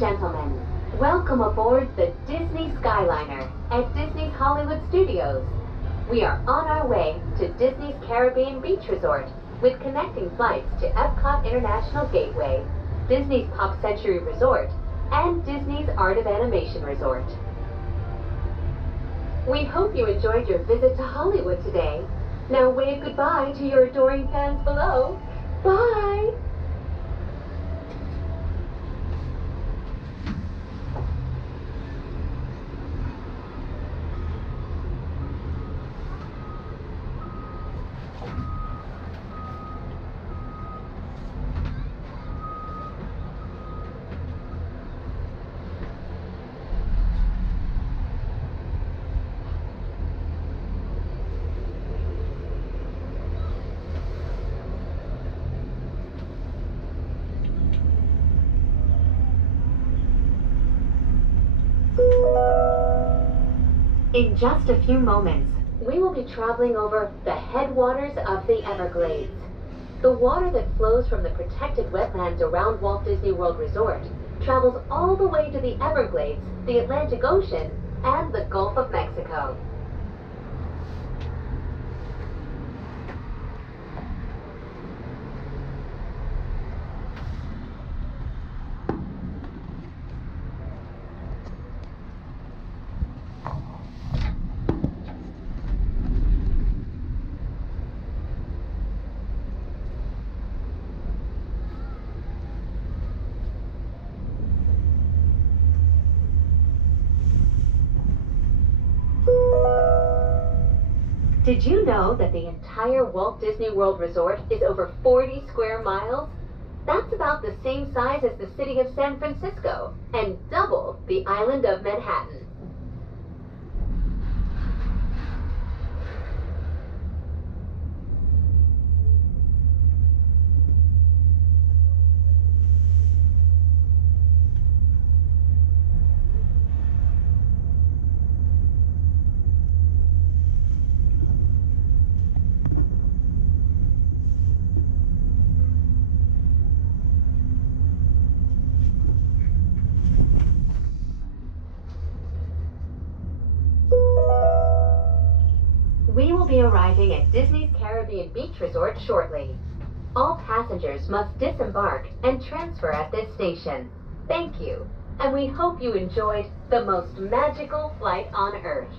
gentlemen, welcome aboard the Disney Skyliner at Disney's Hollywood Studios. We are on our way to Disney's Caribbean Beach Resort with connecting flights to Epcot International Gateway, Disney's Pop Century Resort, and Disney's Art of Animation Resort. We hope you enjoyed your visit to Hollywood today. Now wave goodbye to your adoring fans below. Bye! In just a few moments, we will be traveling over the headwaters of the Everglades. The water that flows from the protected wetlands around Walt Disney World Resort travels all the way to the Everglades, the Atlantic Ocean, and the Gulf of Mexico. Did you know that the entire Walt Disney World Resort is over 40 square miles? That's about the same size as the city of San Francisco and double the island of Manhattan. We will be arriving at Disney's Caribbean Beach Resort shortly. All passengers must disembark and transfer at this station. Thank you, and we hope you enjoyed the most magical flight on Earth.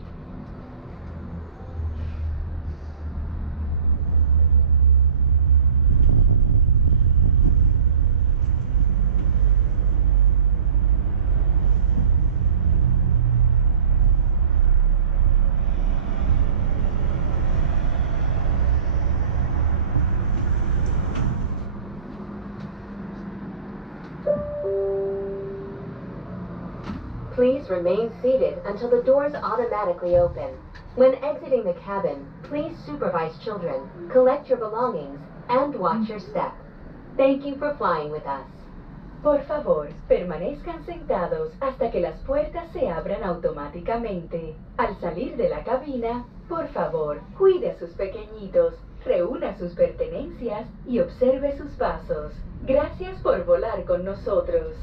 Please remain seated until the doors automatically open. When exiting the cabin, please supervise children, collect your belongings, and watch your step. Thank you for flying with us. Por favor, permanezcan sentados hasta que las puertas se abran automáticamente. Al salir de la cabina, por favor, cuide a sus pequeñitos, reúna sus pertenencias y observe sus pasos. Gracias por volar con nosotros.